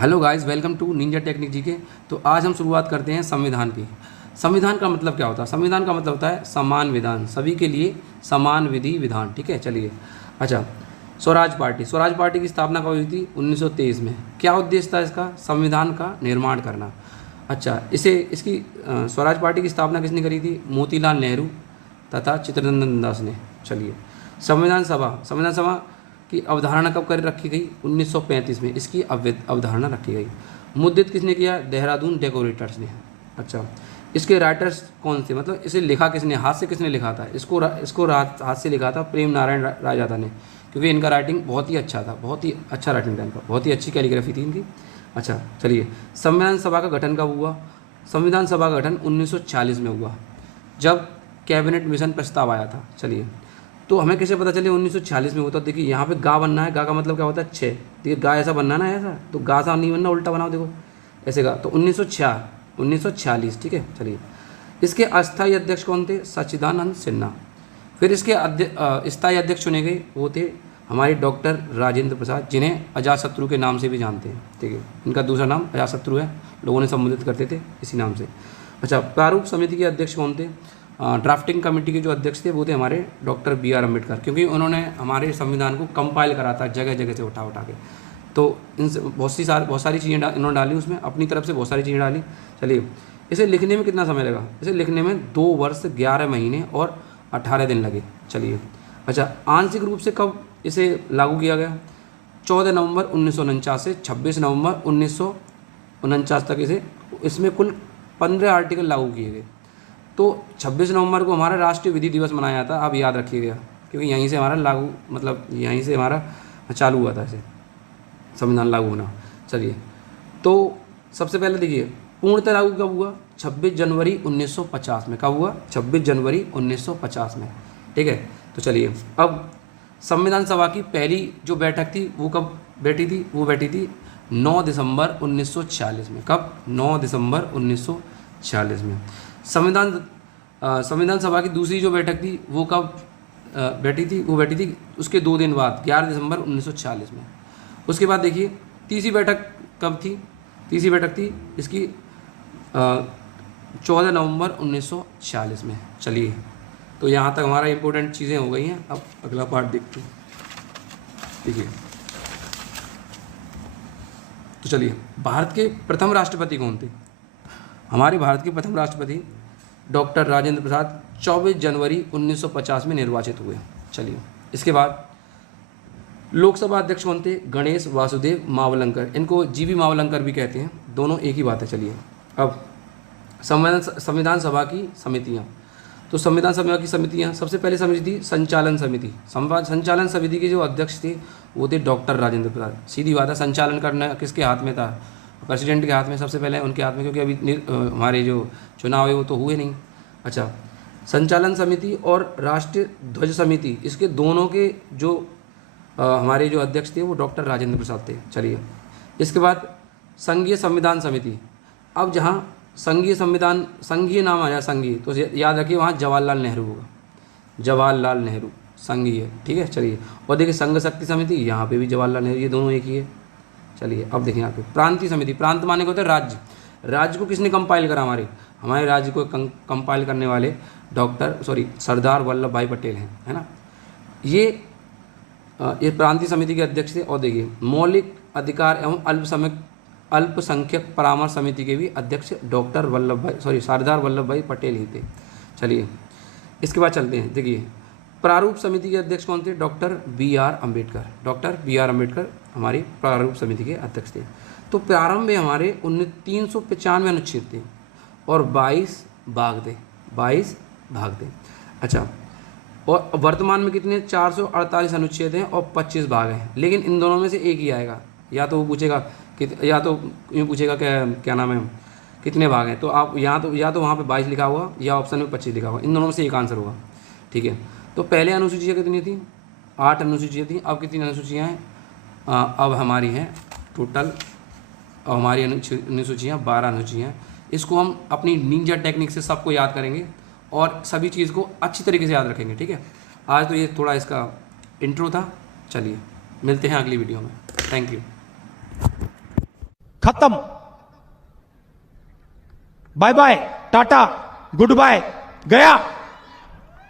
Hello guys, welcome to ninja technique G K. तो आज हम शुरुआत करते हैं संविधान की। संविधान का मतलब क्या होता है? संविधान का मतलब होता है समान विधान, सभी के लिए समान विधि विधान। ठीक है, चलिए। अच्छा, स्वराज पार्टी की स्थापना कब हुई थी? 1923 में। क्या उद्देश्य था इसका? संविधान का निर्माण करना। अच्छा, इसकी स्वराज पार्टी की स्थापना किसने करी थी? मोतीलाल नेहरू तथा चित्तरंजन दास ने। चलिए, संविधान सभा की अवधारणा कब कर रखी गई? 1935 में इसकी अवधारणा रखी गई। मुद्रित किसने किया? देहरादून डेकोरेटर्स ने। अच्छा, इसके राइटर्स कौन थे? मतलब इसे लिखा किसने, हाथ से किसने लिखा था? इसको हाथ से लिखा था प्रेम नारायण रायजादा ने, क्योंकि इनका राइटिंग बहुत ही अच्छा था, बहुत ही अच्छा राइटिंग था इनका, बहुत ही अच्छी कैलीग्राफी थी इनकी। अच्छा, चलिए, संविधान सभा का गठन कब हुआ? संविधान सभा का गठन 1940 में हुआ, जब कैबिनेट मिशन प्रस्ताव आया था। चलिए, तो हमें कैसे पता चले 1940 में होता? देखिए, यहाँ पे गा बनना है, गा का मतलब क्या होता है? 6। देखिए, गा ऐसा बनना ना, ऐसा तो गा सा नहीं बनना, उल्टा बनाओ, देखो ऐसे गा। तो 1946। ठीक है, चलिए। इसके अस्थायी अध्यक्ष कौन थे? सच्चिदानंद सिन्हा। फिर इसके स्थायी अध्यक्ष चुने गए, वो थे हमारे डॉक्टर राजेंद्र प्रसाद, जिन्हें अजातशत्रु के नाम से भी जानते हैं। ठीक है, इनका दूसरा नाम अजातशत्रु है, लोगों ने संबोधित करते थे इसी नाम से। अच्छा, प्रारूप समिति के अध्यक्ष कौन थे? ड्राफ्टिंग कमेटी के जो अध्यक्ष थे वो थे हमारे डॉक्टर B.R. अम्बेडकर, क्योंकि उन्होंने हमारे संविधान को कंपाइल करा था जगह जगह से उठा के। तो इनसे बहुत सारी चीज़ें इन्होंने डाली, उसमें अपनी तरफ से बहुत सारी चीज़ें डाली। चलिए, इसे लिखने में कितना समय लगा? इसे लिखने में 2 वर्ष 11 महीने और 18 दिन लगे। चलिए, अच्छा, आंशिक रूप से कब इसे लागू किया गया? 14 नवंबर 1949 से 26 नवंबर 1949 तक इसमें कुल 15 आर्टिकल लागू किए गए। तो 26 नवंबर को हमारा राष्ट्रीय विधि दिवस मनाया जाता है, आप याद रखिएगा, क्योंकि यहीं से हमारा यहीं से हमारा चालू हुआ था इसे संविधान लागू होना। चलिए, तो सबसे पहले देखिए, पूर्णतः लागू कब हुआ? 26 जनवरी 1950 में। कब हुआ? 26 जनवरी 1950 में। ठीक है, तो चलिए, अब संविधान सभा की पहली जो बैठक थी वो कब बैठी थी? वो बैठी थी 9 दिसंबर 1946 में। कब? 9 दिसंबर 1946 में। संविधान सभा की दूसरी जो बैठक थी वो कब बैठी थी? वो बैठी थी उसके 2 दिन बाद, 11 दिसंबर 1946 में। उसके बाद देखिए, तीसरी बैठक कब थी? तीसरी बैठक थी इसकी 14 नवंबर 1946 में। चलिए, तो यहाँ तक हमारा इंपॉर्टेंट चीज़ें हो गई हैं। अब अगला पार्ट देखते हैं। देखिए, तो चलिए, भारत के प्रथम राष्ट्रपति कौन थे? हमारे भारत के प्रथम राष्ट्रपति डॉक्टर राजेंद्र प्रसाद 24 जनवरी 1950 में निर्वाचित हुए। चलिए, इसके बाद लोकसभा अध्यक्ष कौन थे? गणेश वासुदेव मावलंकर, इनको GV मावलंकर भी कहते हैं, दोनों एक ही बात है। चलिए, अब संविधान सभा की समितियाँ। तो संविधान सभा की समितियाँ, सबसे पहले समिति थी संचालन समिति। संचालन समिति के जो अध्यक्ष थे वो थे डॉक्टर राजेंद्र प्रसाद। सीधी बात है, संचालन करना किसके हाथ में था? प्रेसिडेंट के हाथ में, सबसे पहले उनके हाथ में, क्योंकि अभी हमारे जो चुनाव है वो तो हुए नहीं। अच्छा, संचालन समिति और राष्ट्रीय ध्वज समिति, इसके दोनों के जो हमारे जो अध्यक्ष थे वो डॉक्टर राजेंद्र प्रसाद थे। चलिए, इसके बाद संघीय संविधान समिति। अब जहाँ संघीय नाम आया संघीय, तो याद रखिए वहाँ जवाहरलाल नेहरू होगा, जवाहरलाल नेहरू संघीय। ठीक है, चलिए, और देखिए संघ शक्ति समिति, यहाँ पे भी जवाहरलाल नेहरू, ये दोनों एक ही है। चलिए, अब देखिए यहाँ पे प्रांतीय समिति। प्रांत माने को होता है राज्य। राज्य को किसने कंपाइल करा? हमारे राज्य को कंपाइल करने वाले सरदार वल्लभ भाई पटेल हैं, है ना। ये प्रांतीय समिति के अध्यक्ष थे। और देखिए, मौलिक अधिकार एवं अल्पसंख्यक परामर्श समिति के भी अध्यक्ष सरदार वल्लभ भाई पटेल ही थे। चलिए, इसके बाद चलते हैं। देखिए, प्रारूप समिति के अध्यक्ष कौन थे? Doctor B.R. Ambedkar. Doctor B.R. Ambedkar हमारी प्रारूप समिति के अध्यक्ष थे। तो प्रारंभ में हमारे 395 अनुच्छेद थे और 22 भाग थे। 22 भाग थे। अच्छा, और वर्तमान में कितने? 448 अनुच्छेद हैं और 25 भाग हैं। लेकिन इन दोनों में से एक ही आएगा, या तो वो पूछेगा या तो यूँ पूछेगा क्या नाम है, कितने भाग हैं, तो आप या तो वहाँ पे 22 लिखा होगा या ऑप्शन में 25 लिखा होगा, इन दोनों में से एक आंसर होगा। ठीक है, तो पहले अनुसूचियाँ कितनी थी? 8 अनुसूचियाँ थी। अब कितनी अनुसूचियाँ हैं? अब हमारी हैं टोटल, अब हमारी अनुसूचियाँ 12 अनुसूचियाँ। इसको हम अपनी निंजा टेक्निक से सबको याद करेंगे और सभी चीज़ को अच्छी तरीके से याद रखेंगे। ठीक है, आज तो ये थोड़ा इसका इंट्रो था। चलिए, मिलते हैं अगली वीडियो में। Thank you. खत्म। Bye bye, tata, good bye, गया।